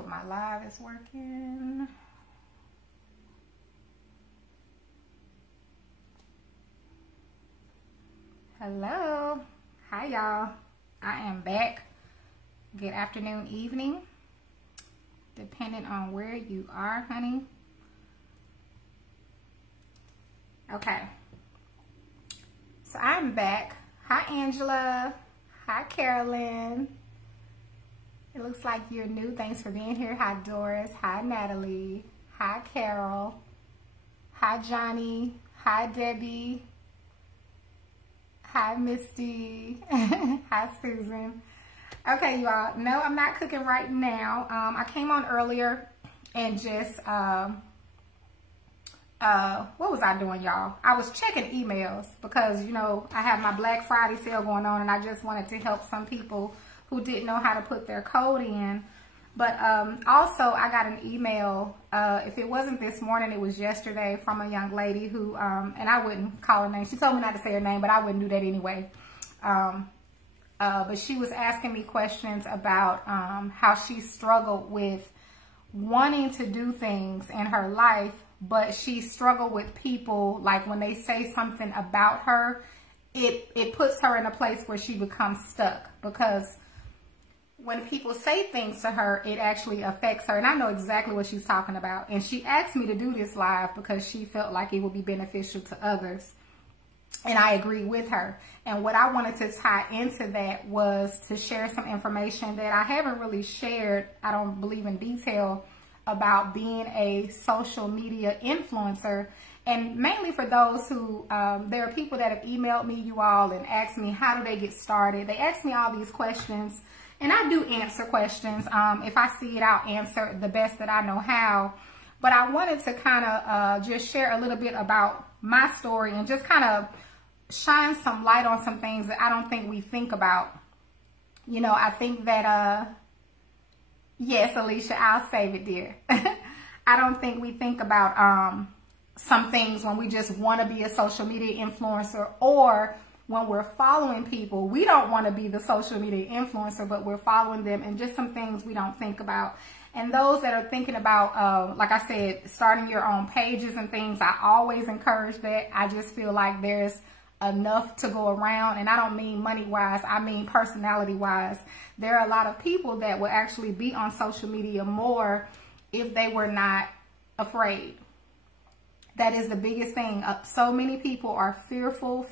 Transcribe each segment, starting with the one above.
hope my live is working. Hello. Hi, y'all. I am back. Good afternoon, evening, depending on where you are, honey. Okay. So I'm back. Hi, Angela. Hi, Carolyn. It looks like you're new. Thanks for being here. Hi, Doris. Hi, Natalie. Hi, Carol. Hi, Johnny. Hi, Debbie. Hi, Misty. Hi, Susan. Okay, you all. No, I'm not cooking right now. I came on earlier and just, what was I doing, y'all? I was checking emails because, you know, I have my Black Friday sale going on and I just wanted to help some people who didn't know how to put their code in. But also I got an email, if it wasn't this morning, it was yesterday, from a young lady who, and I wouldn't call her name. She told me not to say her name, but I wouldn't do that anyway. But she was asking me questions about how she struggled with wanting to do things in her life, but she struggled with people, like when they say something about her, it puts her in a place where she becomes stuck, because when people say things to her, it actually affects her. And I know exactly what she's talking about. And she asked me to do this live because she felt like it would be beneficial to others. And I agree with her. And what I wanted to tie into that was to share some information that I haven't really shared, I don't believe in detail, about being a social media influencer. And mainly for those who, there are people that have emailed me, you all, and asked me how do they get started. They ask me all these questions. And I do answer questions. If I see it, I'll answer the best that I know how. But I wanted to kind of just share a little bit about my story and just kind of shine some light on some things that I don't think we think about. You know, I think that, yes, Alicia, I'll save it, dear. I don't think we think about some things when we just want to be a social media influencer, or when we're following people. We don't want to be the social media influencer, but we're following them, and just some things we don't think about. And those that are thinking about, like I said, starting your own pages and things, I always encourage that. I just feel like there's enough to go around, and I don't mean money-wise, I mean personality-wise. There are a lot of people that will actually be on social media more if they were not afraid. That is the biggest thing. So many people are fearful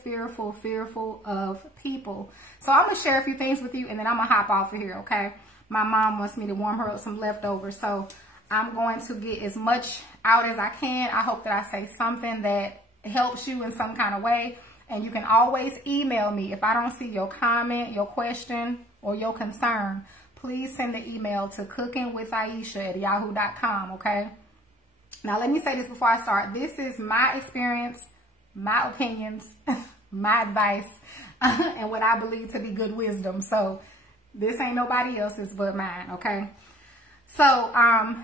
of people. So I'm going to share a few things with you, and then I'm going to hop off of here, okay? My mom wants me to warm her up some leftovers, so I'm going to get as much out as I can. I hope that I say something that helps you in some kind of way. And you can always email me. If I don't see your comment, your question, or your concern, please send the email to cookingwithaisha@yahoo.com, okay? Now, let me say this before I start. This is my experience, my opinions, my advice, and what I believe to be good wisdom. So this ain't nobody else's but mine, okay? So I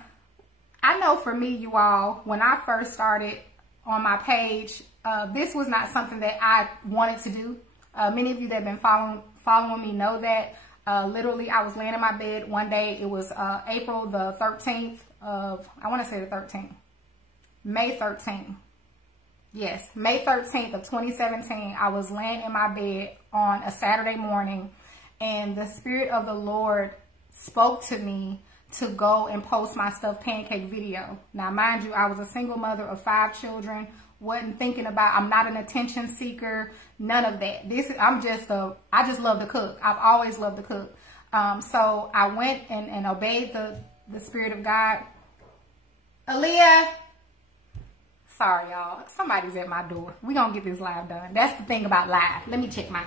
know for me, you all, when I first started on my page, this was not something that I wanted to do. Many of you that have been following me know that. Literally, I was laying in my bed one day. It was April the 13th of, I want to say the 13th. May 13th. Yes, May 13th of 2017. I was laying in my bed on a Saturday morning, and the Spirit of the Lord spoke to me to go and post my stuffed pancake video. Now, mind you, I was a single mother of 5 children. Wasn't thinking about, I'm not an attention seeker, none of that. I just love to cook. I've always loved to cook. So I went and obeyed the Spirit of God. Aaliyah. Sorry, y'all. Somebody's at my door. We're going to get this live done. That's the thing about live. Let me check my...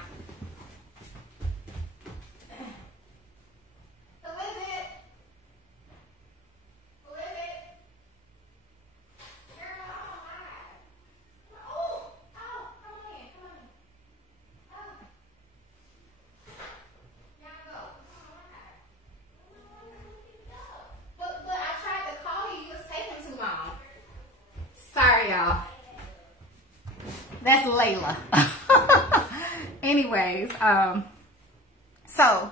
Y'all, that's Layla. Anyways, so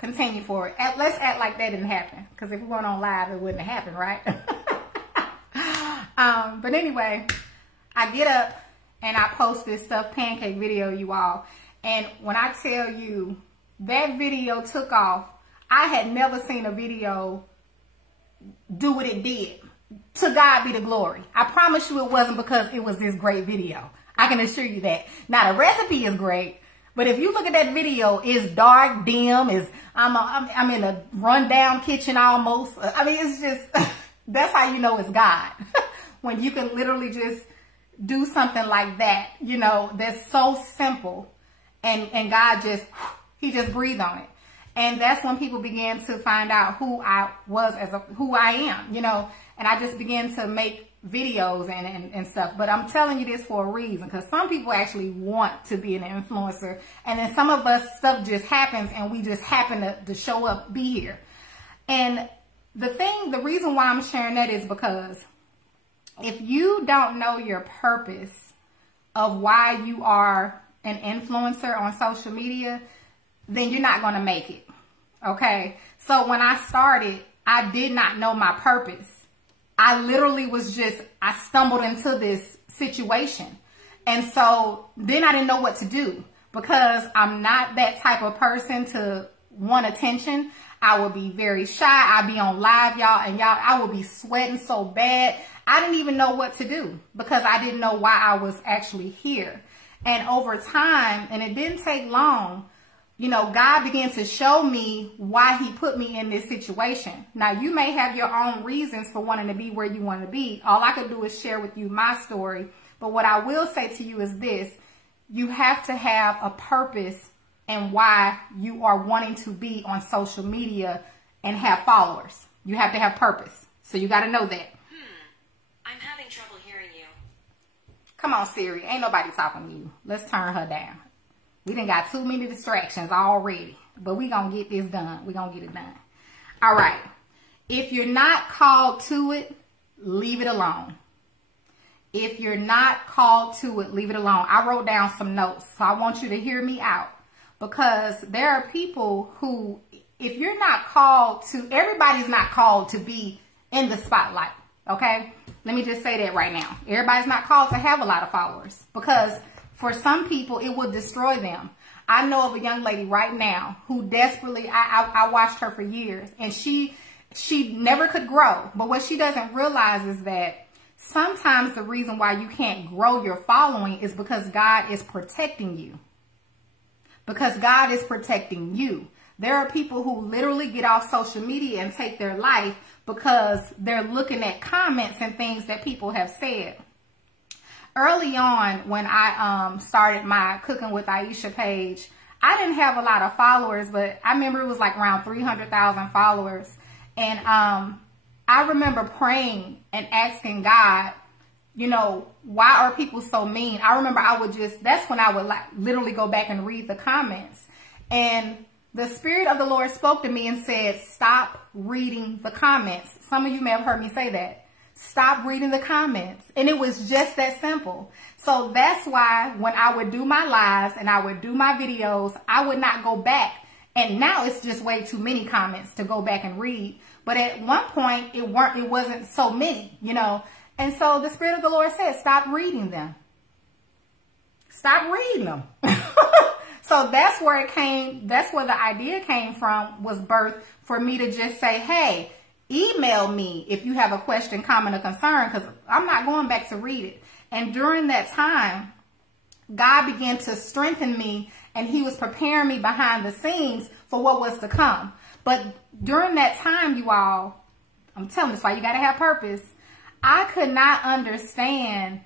continue forward. Let's act like that didn't happen. Because if we weren't on live, it wouldn't have happened, right? But anyway, I get up and I post this stuffed pancake video, you all. And when I tell you that video took off, I had never seen a video do what it did. To God be the glory. I promise you it wasn't because it was this great video. I can assure you that. Now the recipe is great, but if you look at that video, it's dark, dim, I'm in a rundown kitchen almost. I mean, it's just, that's how you know it's God. When you can literally just do something like that, you know, that's so simple, and God just, he just breathed on it. And that's when people began to find out who I was who I am, you know, and I just began to make videos and stuff. But I'm telling you this for a reason, because some people actually want to be an influencer, and then some of us, stuff just happens and we just happen to show up, be here. And the reason why I'm sharing that is because if you don't know your purpose of why you are an influencer on social media, then you're not going to make it. Okay. So when I started, I did not know my purpose. I literally was I stumbled into this situation. And so then I didn't know what to do, because I'm not that type of person to want attention. I would be very shy. I'd be on live, y'all, and I would be sweating so bad. I didn't even know what to do, because I didn't know why I was actually here. And over time, and it didn't take long, you know, God began to show me why he put me in this situation. Now, you may have your own reasons for wanting to be where you want to be. All I could do is share with you my story. But what I will say to you is this: you have to have a purpose and why you are wanting to be on social media and have followers. You have to have purpose. So you got to know that. I'm having trouble hearing you. Come on, Siri. Ain't nobody talking to you. Let's turn her down. We done got too many distractions already. But we going to get this done. We going to get it done. All right. If you're not called to it, leave it alone. If you're not called to it, leave it alone. I wrote down some notes, so I want you to hear me out. Because there are people who, if you're not called to, everybody's not called to be in the spotlight. Okay? Let me just say that right now. Everybody's not called to have a lot of followers, because for some people, it will destroy them. I know of a young lady right now who desperately, I watched her for years, and she never could grow. But what she doesn't realize is that sometimes the reason why you can't grow your following is because God is protecting you. Because God is protecting you. There are people who literally get off social media and take their life because they're looking at comments and things that people have said. Early on, when I started my Cooking with Aisha page, I didn't have a lot of followers, but I remember it was like around 300,000 followers. And I remember praying and asking God, you know, why are people so mean? I remember that's when I would like literally go back and read the comments. And the Spirit of the Lord spoke to me and said, stop reading the comments. Some of you may have heard me say that. Stop reading the comments. And it was just that simple. So that's why when I would do my lives and I would do my videos, I would not go back. And now it's just way too many comments to go back and read. But at one point, it wasn't so many, you know. And so the Spirit of the Lord said, stop reading them. Stop reading them. So that's where it came. That's where the idea came from, was birthed for me to just say, hey, email me if you have a question, comment, or concern, because I'm not going back to read it. And during that time, God began to strengthen me, and he was preparing me behind the scenes for what was to come. But during that time, you all, I'm telling you, that's why you got to have purpose. I could not understand,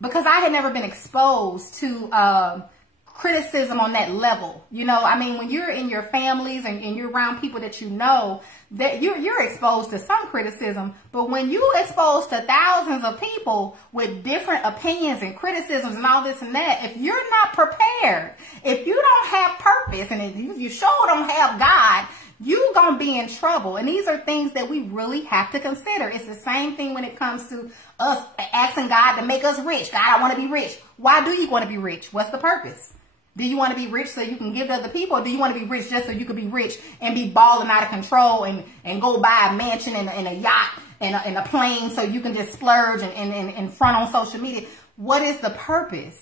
because I had never been exposed to criticism on that level. You know, I mean, when you're in your families and you're around people that you know, that you're exposed to some criticism. But when you exposed to thousands of people with different opinions and criticisms and all this and that, if you're not prepared, if you don't have purpose, and if you sure don't have God, you're going to be in trouble. And these are things that we really have to consider. It's the same thing when it comes to us asking God to make us rich. God, I want to be rich. Why do you want to be rich? What's the purpose? Do you want to be rich so you can give to other people? Or do you want to be rich just so you can be rich and be balling out of control and go buy a mansion and a yacht and a plane so you can just splurge and front on social media? What is the purpose?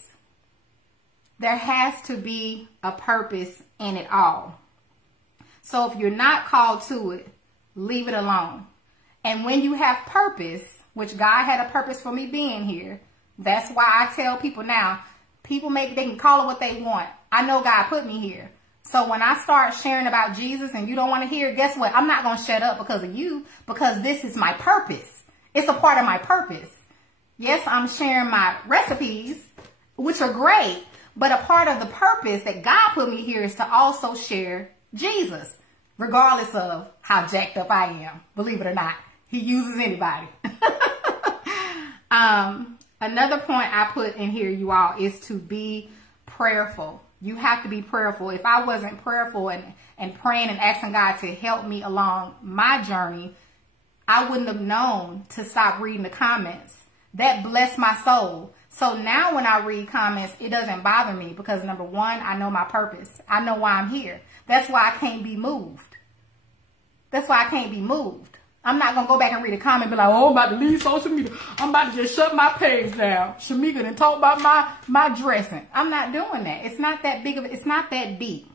There has to be a purpose in it all. So if you're not called to it, leave it alone. And when you have purpose, which God had a purpose for me being here, that's why I tell people now, they can call it what they want. I know God put me here. So when I start sharing about Jesus and you don't want to hear, guess what? I'm not going to shut up because of you, because this is my purpose. It's a part of my purpose. Yes, I'm sharing my recipes, which are great, but a part of the purpose that God put me here is to also share Jesus, regardless of how jacked up I am. Believe it or not, he uses anybody. Another point I put in here, you all, is to be prayerful. You have to be prayerful. If I wasn't prayerful and praying and asking God to help me along my journey, I wouldn't have known to stop reading the comments. That blessed my soul. So now when I read comments, it doesn't bother me because, number one, I know my purpose. I know why I'm here. That's why I can't be moved. That's why I can't be moved. I'm not going to go back and read a comment and be like, oh, I'm about to leave social media. I'm about to just shut my page down. Shamika done talk about my dressing. I'm not doing that. It's not that big of it. It's not that deep.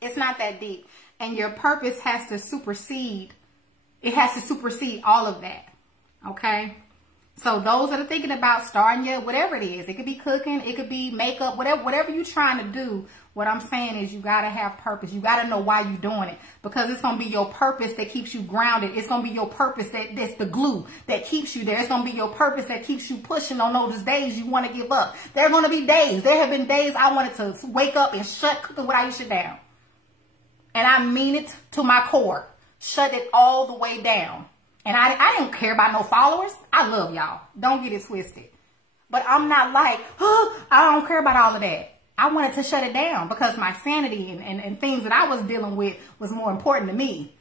It's not that deep. And your purpose has to supersede. It has to supersede all of that. Okay? So those that are thinking about starting your, whatever it is, it could be cooking, it could be makeup, whatever you're trying to do, what I'm saying is you got to have purpose. You got to know why you're doing it, because it's going to be your purpose that keeps you grounded. It's going to be your purpose that's the glue that keeps you there. It's going to be your purpose that keeps you pushing on those days you want to give up. There are going to be days. There have been days I wanted to wake up and shut cooking with Aisha down. And I mean it to my core. Shut it all the way down. And I didn't care about no followers. I love y'all. Don't get it twisted. But I'm not like, oh, I don't care about all of that. I wanted to shut it down because my sanity and things that I was dealing with was more important to me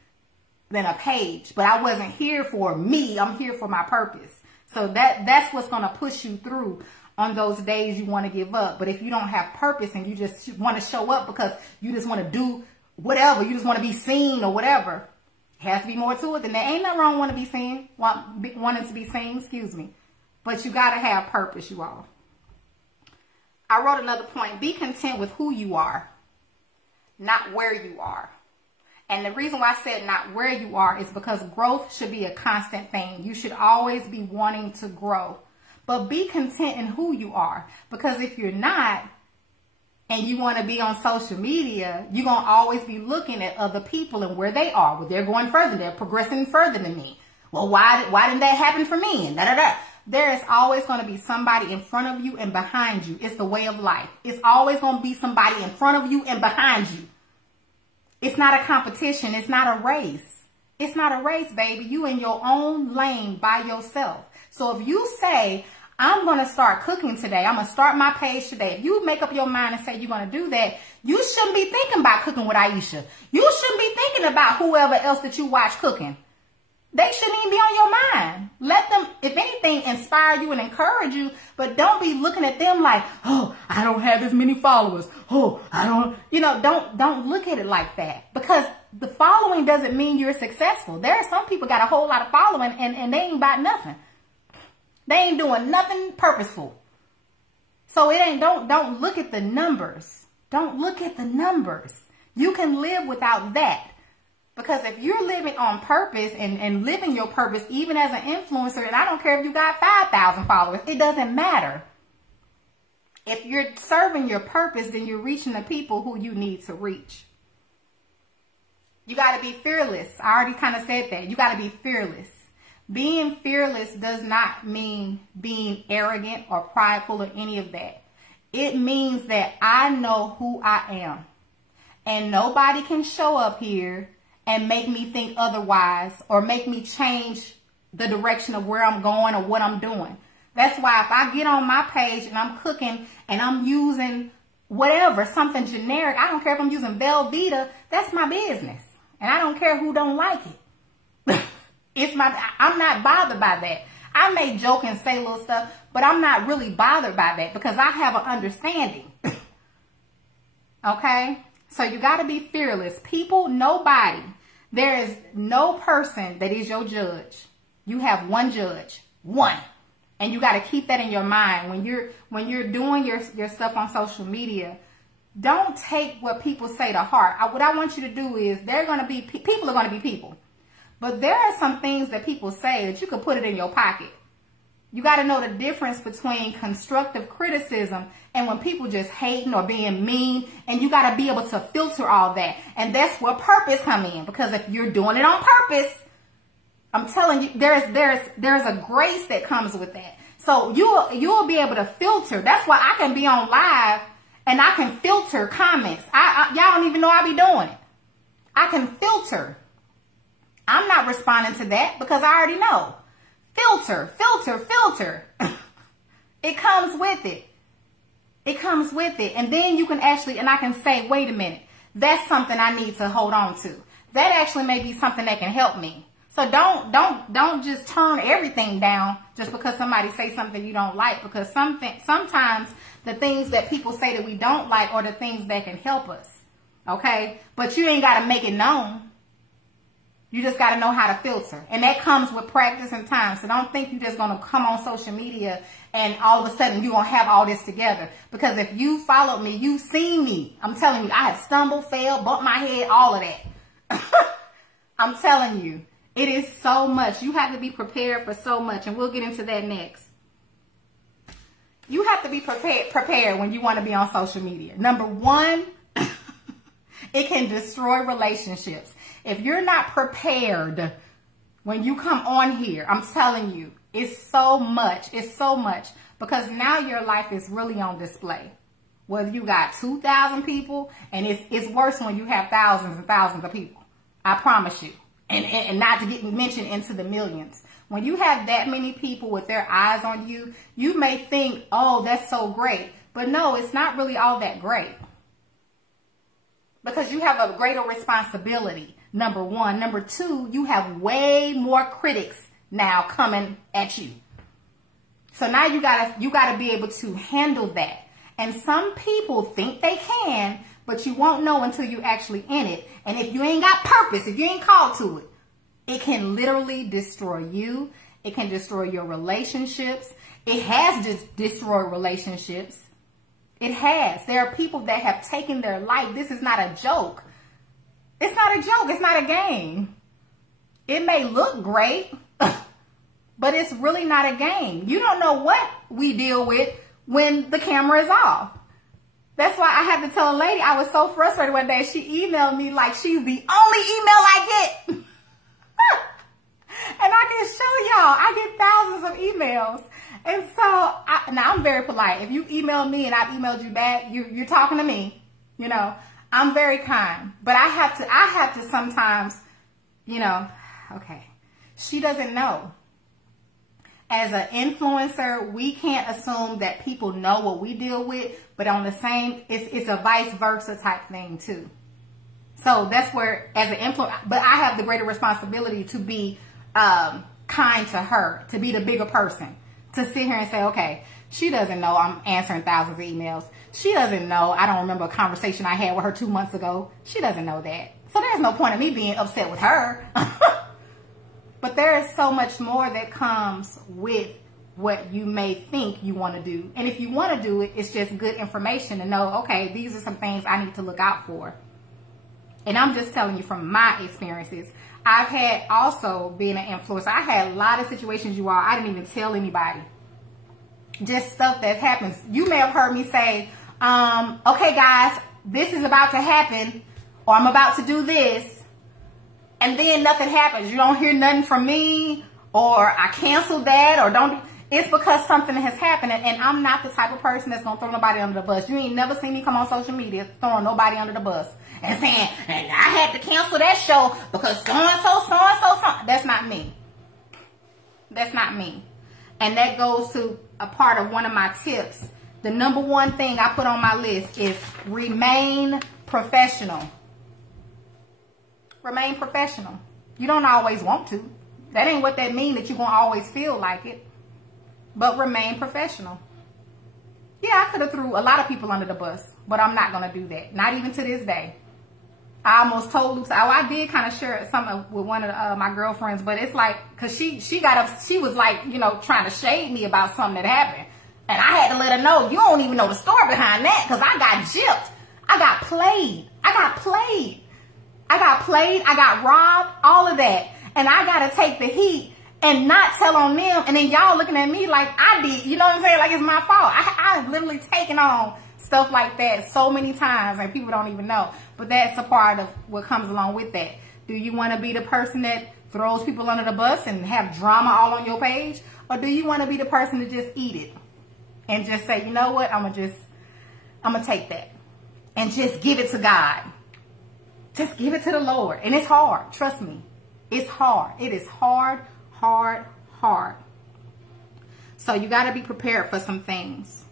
than a page. But I wasn't here for me. I'm here for my purpose. So that's what's going to push you through on those days you want to give up. But if you don't have purpose and you just want to show up because you just want to do whatever, you just want to be seen or whatever, has to be more to it than that. Ain't nothing wrong wanting to be seen, excuse me. But you got to have purpose, you all. I wrote another point. Be content with who you are, not where you are. And the reason why I said not where you are is because growth should be a constant thing. You should always be wanting to grow. But be content in who you are. Because if you're not, and you want to be on social media, you're going to always be looking at other people and where they are. Well, they're going further. They're progressing further than me. Well, why didn't that happen for me? And da-da-da. There is always going to be somebody in front of you and behind you. It's the way of life. It's always going to be somebody in front of you and behind you. It's not a competition. It's not a race. It's not a race, baby. You in your own lane by yourself. So if you say, I'm going to start cooking today, I'm going to start my page today, if you make up your mind and say you're going to do that, you shouldn't be thinking about cooking with Aisha. You shouldn't be thinking about whoever else that you watch cooking. They shouldn't even be on your mind. Let them, if anything, inspire you and encourage you, but don't be looking at them like, oh, I don't have as many followers. Oh, I don't, don't look at it like that, because the following doesn't mean you're successful. There are some people got a whole lot of following and they ain't about nothing. They ain't doing nothing purposeful. So it ain't, don't look at the numbers. Don't look at the numbers. You can live without that. Because if you're living on purpose and living your purpose, even as an influencer, and I don't care if you got 5,000 followers, it doesn't matter. If you're serving your purpose, then you're reaching the people who you need to reach. You got to be fearless. I already kind of said that. You got to be fearless. Being fearless does not mean being arrogant or prideful or any of that. It means that I know who I am. And nobody can show up here and make me think otherwise or make me change the direction of where I'm going or what I'm doing. That's why if I get on my page and I'm cooking and I'm using whatever, something generic, I don't care if I'm using Velveeta, that's my business. And I don't care who don't like it. I'm not bothered by that. I may joke and say little stuff, but I'm not really bothered by that because I have an understanding. Okay? So you got to be fearless. People, nobody, there is no person that is your judge. You have one judge, one. And you got to keep that in your mind when you're doing your stuff on social media. Don't take what people say to heart. What I want you to do is people are going to be people. But there are some things that people say that you could put it in your pocket. You got to know the difference between constructive criticism and when people just hating or being mean, and you got to be able to filter all that. And that's where purpose come in, because if you're doing it on purpose, I'm telling you, there's a grace that comes with that. So you'll be able to filter. That's why I can be on live and I can filter comments. Y'all don't even know I be doing it. I can filter. I'm not responding to that because I already know. Filter, filter, filter. It comes with it. It comes with it. And then you can actually, and I can say, wait a minute, that's something I need to hold on to. That actually may be something that can help me. So don't just turn everything down just because somebody say something you don't like, because sometimes the things that people say that we don't like are the things that can help us. Okay? But you ain't got to make it known. You just got to know how to filter. And that comes with practice and time. So don't think you're just going to come on social media and all of a sudden you're going to have all this together. Because if you followed me, you've seen me. I'm telling you, I have stumbled, failed, bumped my head, all of that. I'm telling you, it is so much. You have to be prepared for so much. And we'll get into that next. You have to be prepared when you want to be on social media. Number one, it can destroy relationships. If you're not prepared when you come on here, I'm telling you, it's so much. It's so much. Because now your life is really on display. Whether you got 2,000 people, and it's worse when you have thousands and thousands of people. I promise you. And not to get mentioned into the millions. When you have that many people with their eyes on you, you may think, oh, that's so great. But no, it's not really all that great. Because you have a greater responsibility, number one. Number two, you have way more critics now coming at you. So now you gotta be able to handle that. And some people think they can, but you won't know until you're actually in it. And if you ain't got purpose, if you ain't called to it, it can literally destroy you. It can destroy your relationships. It has destroyed relationships. It has. There are people that have taken their life. This is not a joke. It's not a joke. It's not a game. It may look great, but it's really not a game. You don't know what we deal with when the camera is off. That's why I had to tell a lady, I was so frustrated one day. She emailed me like she's the only email I get. And I can show y'all, I get thousands of emails. And so, now I'm very polite. If you email me and I've emailed you back, you're talking to me. You know, I'm very kind. But I have to sometimes, you know, okay. She doesn't know. As an influencer, we can't assume that people know what we deal with. But on the same, it's a vice versa type thing too. So that's where, as an influencer, but I have the greater responsibility to be kind to her, to be the bigger person. To sit here and say, okay, she doesn't know I'm answering thousands of emails. She doesn't know I don't remember a conversation I had with her 2 months ago. She doesn't know that. So there's no point in me being upset with her. But there is so much more that comes with what you may think you want to do. And if you want to do it, it's just good information to know, okay, these are some things I need to look out for. And I'm just telling you from my experiences. I've had also being an influencer, I had a lot of situations, you all, I didn't even tell anybody. Just stuff that happens. You may have heard me say, okay guys, this is about to happen, or I'm about to do this, and then nothing happens. You don't hear nothing from me, or I canceled that, or don't. It's because something has happened, and I'm not the type of person that's going to throw nobody under the bus. You ain't never seen me come on social media throwing nobody under the bus and saying, and I had to cancel that show because so-and-so. That's not me. That's not me. And that goes to a part of one of my tips. The number one thing I put on my list is remain professional. Remain professional. You don't always want to. That ain't what that means, that you're going to always feel like it. But remain professional. Yeah, I could have threw a lot of people under the bus, but I'm not going to do that. Not even to this day. I almost told Luke, I did kind of share something with one of my girlfriends, but it's like, cause she was like, you know, trying to shade me about something that happened. And I had to let her know, you don't even know the story behind that, cause I got gypped. I got played. I got robbed, all of that. And I got to take the heat and not tell on them. And then y'all looking at me like I did, you know what I'm saying? Like it's my fault. I've literally taken on stuff like that so many times and people don't even know. But that's a part of what comes along with that. Do you want to be the person that throws people under the bus and have drama all on your page? Or do you want to be the person to just eat it and just say, you know what, I'm going to take that and just give it to God. Just give it to the Lord. And it's hard. Trust me. It's hard. It is hard, hard, hard. So you got to be prepared for some things.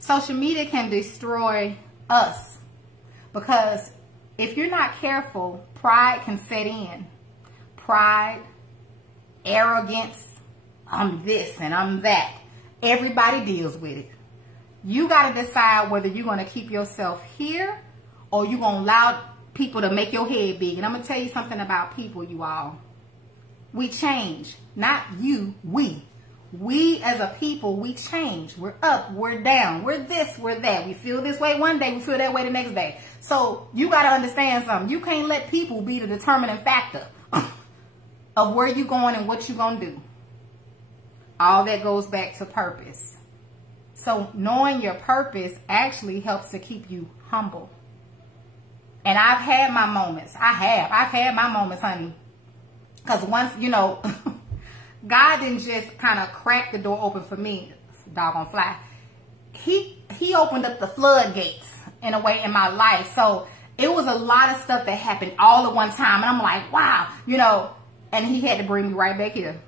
Social media can destroy us because if you're not careful, pride can set in. Pride, arrogance, I'm this and I'm that. Everybody deals with it. You got to decide whether you're going to keep yourself here or you're going to allow people to make your head big. And I'm going to tell you something about people, you all. We change. Not you, we. We as a people, we change. We're up, we're down, we're this, we're that. We feel this way one day, we feel that way the next day. So you got to understand something. You can't let people be the determining factor of where you're going and what you're going to do. All that goes back to purpose. So knowing your purpose actually helps to keep you humble. And I've had my moments. I've had my moments, honey. Because once, you know, God didn't just kind of crack the door open for me, doggone fly. He opened up the floodgates in a way in my life. So it was a lot of stuff that happened all at one time. And I'm like, wow, you know, and he had to bring me right back here.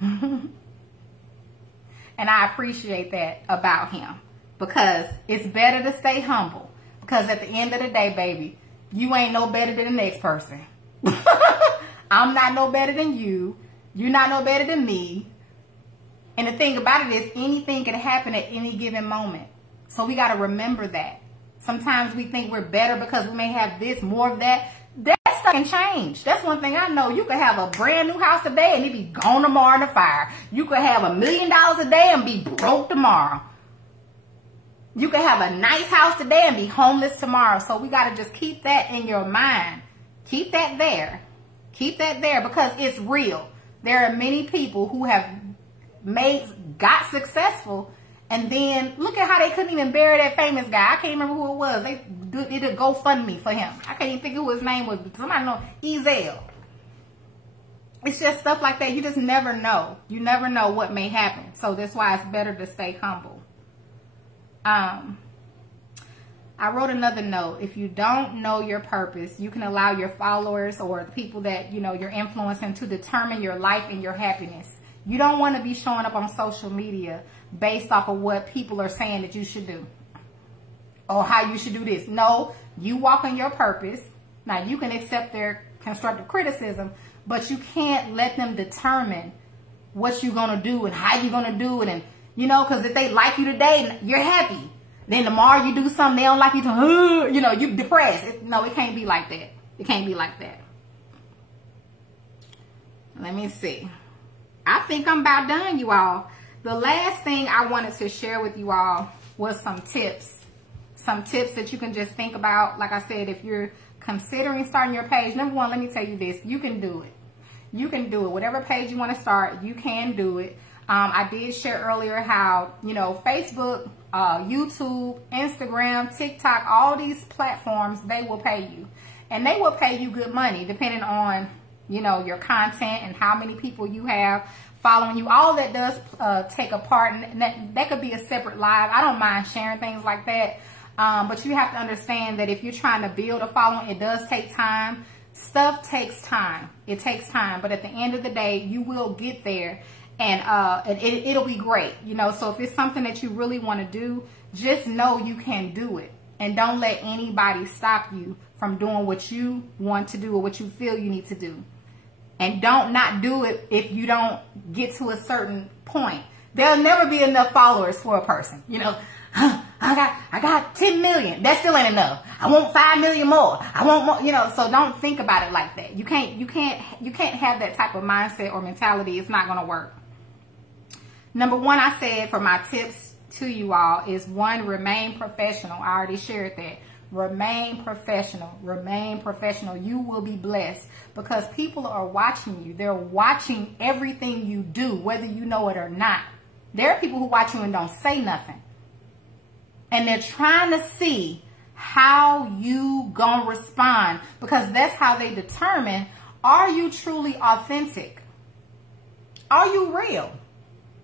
And I appreciate that about him. Because it's better to stay humble. Because at the end of the day, baby, you ain't no better than the next person. I'm not no better than you. You're not no better than me. And the thing about it is anything can happen at any given moment. So we got to remember that. Sometimes we think we're better because we may have this, more of that. That stuff can change. That's one thing I know. You could have a brand new house today and it be gone tomorrow in the fire. You could have $1 million a day and be broke tomorrow. You could have a nice house today and be homeless tomorrow. So we got to just keep that in your mind. Keep that there. Keep that there because it's real. There are many people who have got successful, and then look at how they couldn't even bury that famous guy. I can't remember who it was. They did a GoFundMe for him. I can't even think who his name was. Somebody know. Ezel. It's just stuff like that. You just never know. You never know what may happen. So that's why it's better to stay humble. I wrote another note. If you don't know your purpose, you can allow your followers or the people that, you know, you're influencing to determine your life and your happiness. You don't want to be showing up on social media based off of what people are saying that you should do or how you should do this. No, you walk on your purpose. Now, you can accept their constructive criticism, but you can't let them determine what you're going to do and how you're going to do it. And, you know, because if they like you today, you're happy. Then tomorrow you do something, they don't like you, you know, you depressed. No, it can't be like that. It can't be like that. Let me see. I think I'm about done, you all. The last thing I wanted to share with you all was some tips. Some tips that you can just think about. Like I said, if you're considering starting your page, number one, let me tell you this. You can do it. You can do it. Whatever page you want to start, you can do it. I did share earlier how, you know, Facebook, YouTube, Instagram, TikTok, all these platforms, they will pay you. And they will pay you good money depending on, you know, your content and how many people you have following you. All that does take a part, and that could be a separate live. I don't mind sharing things like that. But you have to understand that if you're trying to build a following, it does take time. Stuff takes time. It takes time. But at the end of the day, you will get there. And it'll be great, you know. So if it's something that you really want to do, just know you can do it. And don't let anybody stop you from doing what you want to do or what you feel you need to do. And don't not do it if you don't get to a certain point. There'll never be enough followers for a person. You know, I got 10 million. That still ain't enough. I want 5 million more. I want more, you know, so don't think about it like that. You can't have that type of mindset or mentality. It's not going to work. Number one, I said for my tips to you all is one, remain professional. I already shared that. Remain professional. Remain professional. You will be blessed because people are watching you. They're watching everything you do, whether you know it or not. There are people who watch you and don't say nothing. And they're trying to see how you gonna respond because that's how they determine, are you truly authentic? Are you real?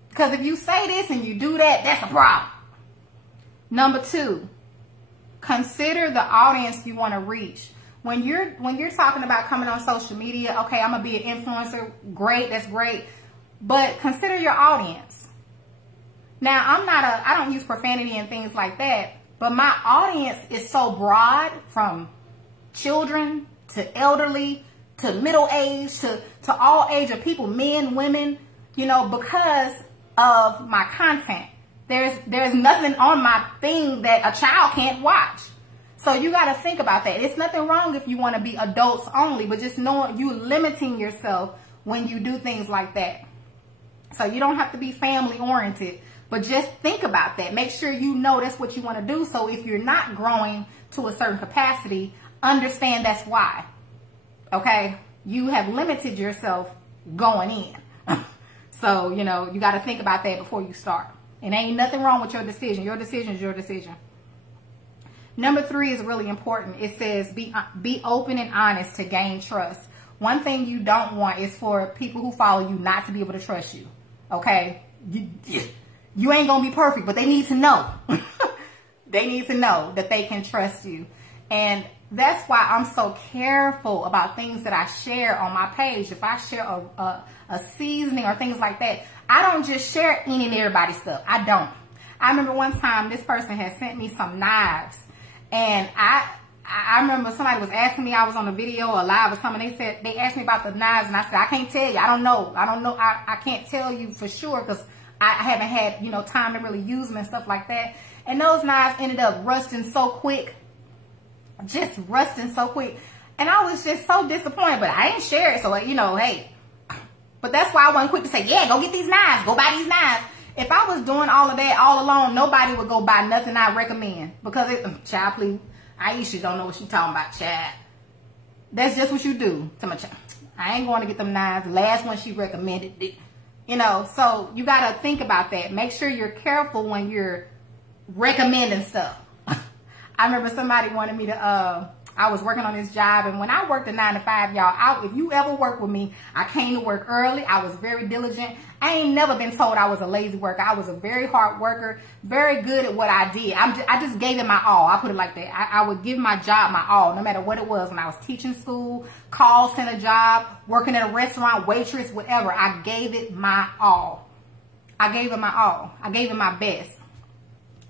Because if you say this and you do that, that's a problem. Number two, consider the audience you want to reach. When you're talking about coming on social media, okay, I'm gonna be an influencer. Great, that's great. But consider your audience. Now, I don't use profanity and things like that, but my audience is so broad, from children to elderly to middle age to all age of people, men, women, you know, because of my content. There's nothing on my thing that a child can't watch. So you got to think about that. It's nothing wrong if you want to be adults only, but just knowing you limiting yourself when you do things like that. So you don't have to be family oriented, but just think about that. Make sure you know that's what you want to do. So if you're not growing to a certain capacity, understand that's why. Okay? You have limited yourself going in. So, you know, you got to think about that before you start. And ain't nothing wrong with your decision. Your decision is your decision. Number three is really important. It says be open and honest to gain trust. One thing you don't want is for people who follow you not to be able to trust you. Okay? You ain't going to be perfect, but they need to know. They need to know that they can trust you. And that's why I'm so careful about things that I share on my page. If I share a seasoning or things like that, I don't just share any and everybody's stuff. I don't. I remember one time this person had sent me some knives, and I remember somebody was asking me, I was on a video or live or something, they asked me about the knives, and I said, I can't tell you. I don't know. I can't tell you for sure because I haven't had, you know, time to really use them and stuff like that. And those knives ended up rusting so quick. Just rusting so quick. And I was just so disappointed, but I didn't share it. So, you know, hey. But that's why I wasn't quick to say, yeah, go get these knives. Go buy these knives. If I was doing all of that all alone, nobody would go buy nothing I recommend. Because, child, please, Aisha don't know what she's talking about, child. That's just what you do to my child. I ain't going to get them knives. The last one she recommended it. You know, so you got to think about that. Make sure you're careful when you're recommending stuff. I remember somebody wanted me to, I was working on this job, and when I worked a 9 to 5, y'all, if you ever work with me, I came to work early. I was very diligent. I ain't never been told I was a lazy worker. I was a very hard worker, very good at what I did. I just gave it my all. I put it like that. I would give my job my all, no matter what it was. When I was teaching school, call center job, working at a restaurant, waitress, whatever, I gave it my all. I gave it my all. I gave it my best.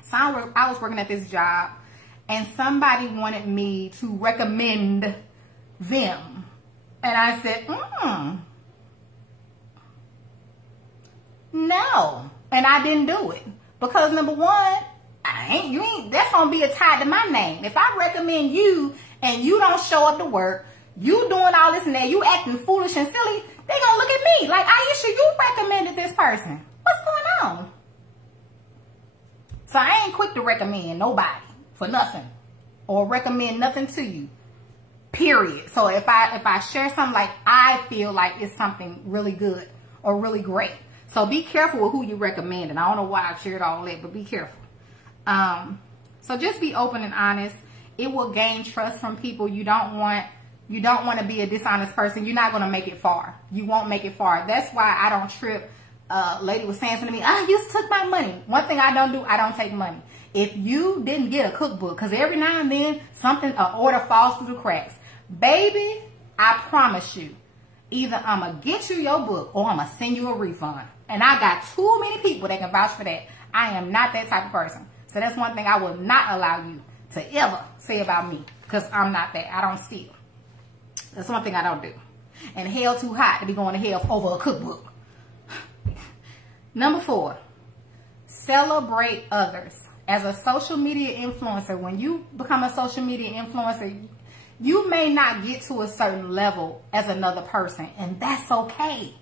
So I was working at this job, and somebody wanted me to recommend them. And I said, no. And I didn't do it. Because number one, that's going to be a tie to my name. If I recommend you and you don't show up to work, you doing all this and that, you acting foolish and silly, they going to look at me like, Aisha, you recommended this person. What's going on? So I ain't quick to recommend nobody for nothing, or recommend nothing to you, period. So if I share something, like, I feel like it's something really good or really great. So be careful with who you recommend. And I don't know why I've shared all that, but be careful. So just be open and honest. It will gain trust from people. You don't want to be a dishonest person. You're not going to make it far. You won't make it far. That's why I don't trip. Lady was saying to me, you took my money. One thing I don't do, I don't take money. If you didn't get a cookbook, because every now and then an order falls through the cracks. Baby, I promise you, either I'm going to get you your book or I'm going to send you a refund. And I got too many people that can vouch for that. I am not that type of person. So that's one thing I will not allow you to ever say about me, because I'm not that. I don't steal. That's one thing I don't do. And hell too hot to be going to hell over a cookbook. Number 4, Celebrate others. As a social media influencer, when you become a social media influencer, you may not get to a certain level as another person, and that's okay.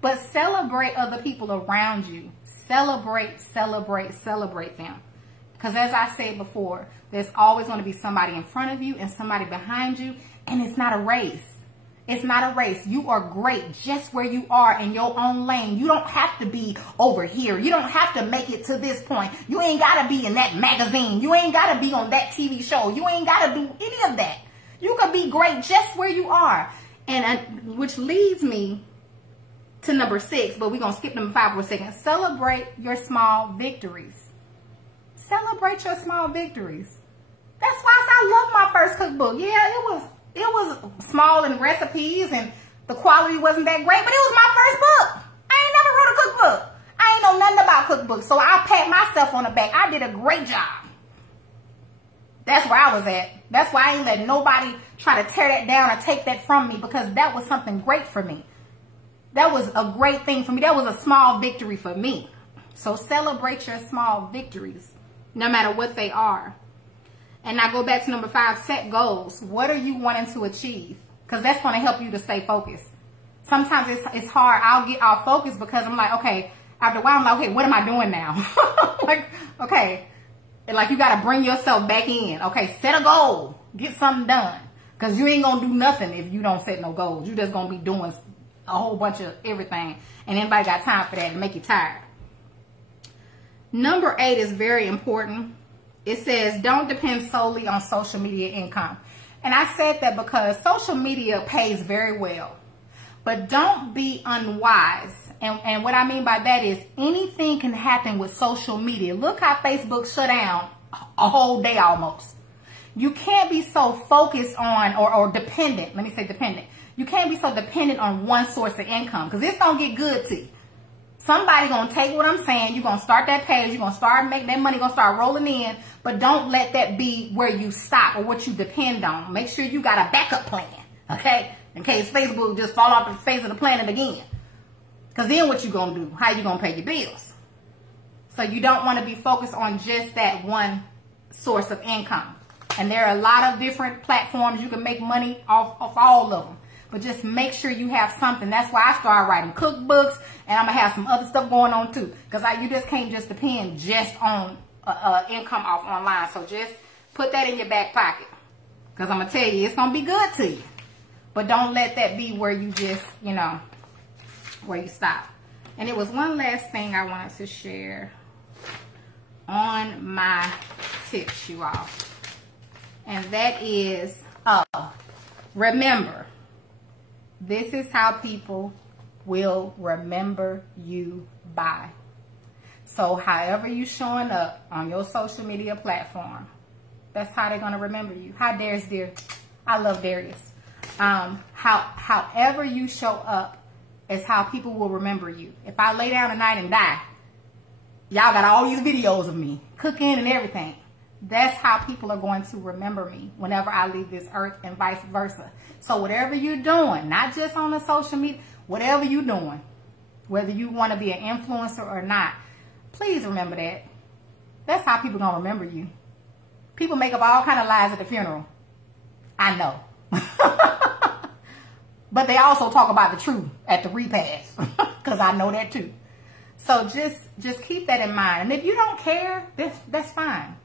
But celebrate other people around you. Celebrate, celebrate, celebrate them. Because as I said before, there's always going to be somebody in front of you and somebody behind you, and it's not a race. It's not a race. You are great just where you are in your own lane. You don't have to be over here. You don't have to make it to this point. You ain't got to be in that magazine. You ain't got to be on that TV show. You ain't got to do any of that. You can be great just where you are. And which leads me to number 6, but we're going to skip number 5 for a second. Celebrate your small victories. Celebrate your small victories. That's why I love my first cookbook. Yeah, it was small in recipes and the quality wasn't that great, but it was my first book. I ain't never wrote a cookbook. I ain't know nothing about cookbooks, so I pat myself on the back. I did a great job. That's where I was at. That's why I ain't let nobody try to tear that down or take that from me, because that was something great for me. That was a great thing for me. That was a small victory for me. So celebrate your small victories, no matter what they are. And now go back to number 5, set goals. What are you wanting to achieve? Because that's going to help you to stay focused. Sometimes it's hard. I'll get off focus because I'm like, okay, after a while, I'm like, okay, what am I doing now? Like, okay. Like, you got to bring yourself back in. Okay, set a goal. Get something done. Because you ain't going to do nothing if you don't set no goals. You just going to be doing a whole bunch of everything. And anybody got time for that and make you tired. Number 8 is very important. It says, don't depend solely on social media income. And I said that because social media pays very well. But don't be unwise. And what I mean by that is anything can happen with social media. Look how Facebook shut down a whole day almost. You can't be so focused on or dependent. Let me say dependent. You can't be so dependent on one source of income, because it's going to get good to you. Somebody going to take what I'm saying. You're going to start that page. You're going to start making that money, going to start rolling in. But don't let that be where you stop or what you depend on. Make sure you got a backup plan, okay? In case Facebook just fall off the face of the planet again. Because then what you going to do? How you going to pay your bills? So you don't want to be focused on just that one source of income. And there are a lot of different platforms you can make money off all of them. But just make sure you have something. That's why I started writing cookbooks, and I'm going to have some other stuff going on too. Because you just can't just depend just on income off online. So just put that in your back pocket. Because I'm going to tell you, it's going to be good to you. But don't let that be where you just, where you stop. And it was one last thing I wanted to share on my tips, you all. And that is, remember, this is how people will remember you by. So however you showing up on your social media platform, that's how they're going to remember you. Hi, Darius, dear. I love Darius. However you show up is how people will remember you. If I lay down tonight and die, y'all got all these videos of me cooking and everything. That's how people are going to remember me whenever I leave this earth, and vice versa. So whatever you're doing, not just on the social media, whatever you're doing, whether you want to be an influencer or not, please remember that. That's how people are going to remember you. People make up all kind of lies at the funeral. I know. But they also talk about the truth at the repast, because I know that too. So just keep that in mind. And if you don't care, that's fine.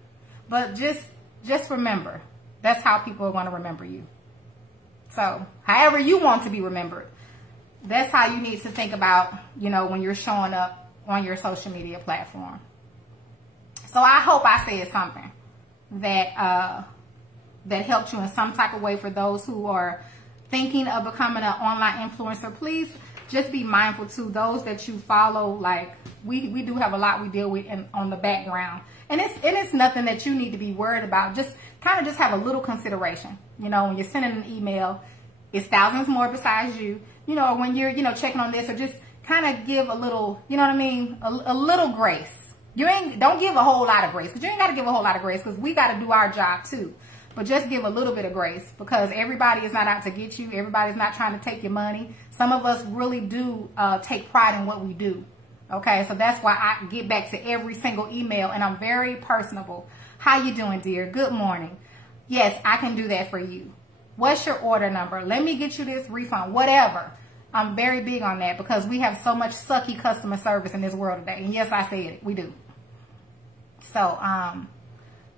But just remember, that's how people are going to remember you. So however you want to be remembered, that's how you need to think about, when you're showing up on your social media platform. So I hope I said something that helped you in some type of way. For those who are thinking of becoming an online influencer, please just be mindful to those that you follow. Like we do have a lot we deal with on the background. And it's nothing that you need to be worried about. Just kind of just have a little consideration. When you're sending an email, it's thousands more besides you. When you're, checking on this, or just kind of give a little, a little grace. Don't give a whole lot of grace, because you ain't got to give a whole lot of grace, because we got to do our job too. But just give a little bit of grace, because everybody is not out to get you. Everybody's not trying to take your money. Some of us really do take pride in what we do. Okay, so that's why I get back to every single email, and I'm very personable. How you doing, dear? Good morning. Yes, I can do that for you. What's your order number? Let me get you this refund, whatever. I'm very big on that because we have so much sucky customer service in this world today. And yes, I said it. We do. So,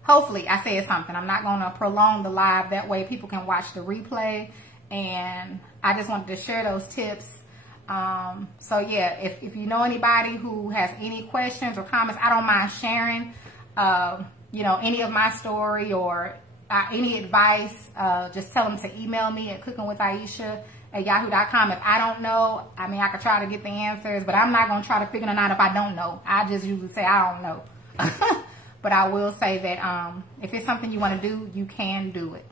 hopefully I said something. I'm not going to prolong the live. That way people can watch the replay. And I just wanted to share those tips. So yeah, if you know anybody who has any questions or comments, I don't mind sharing, you know, any of my story or any advice. Just tell them to email me at cookingwithaisha@yahoo.com. If I don't know, I mean, I could try to get the answers, but I'm not going to try to figure them out if I don't know. I just usually say, I don't know. But I will say that if it's something you want to do, you can do it.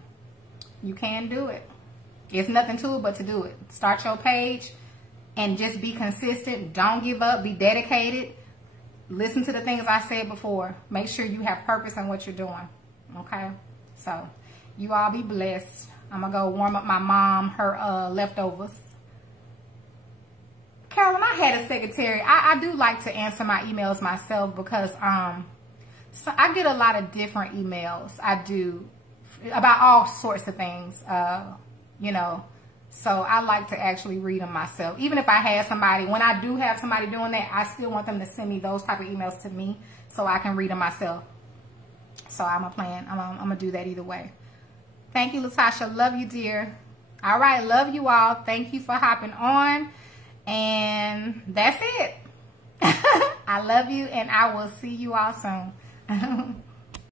You can do it. It's nothing to it but to do it. Start your page and just be consistent. Don't give up. Be dedicated. Listen to the things I said before. Make sure you have purpose in what you're doing. Okay? So, you all be blessed. I'm going to go warm up my mom, her leftovers. Carolyn, I had a secretary. I do like to answer my emails myself because so I get a lot of different emails. I do about all sorts of things, you know. So I like to actually read them myself. Even if I had somebody, when I do have somebody doing that, I still want them to send me those type of emails to me so I can read them myself. So I'm going to do that either way. Thank you, Latasha. Love you, dear. All right. Love you all. Thank you for hopping on. And that's it. I love you, and I will see you all soon.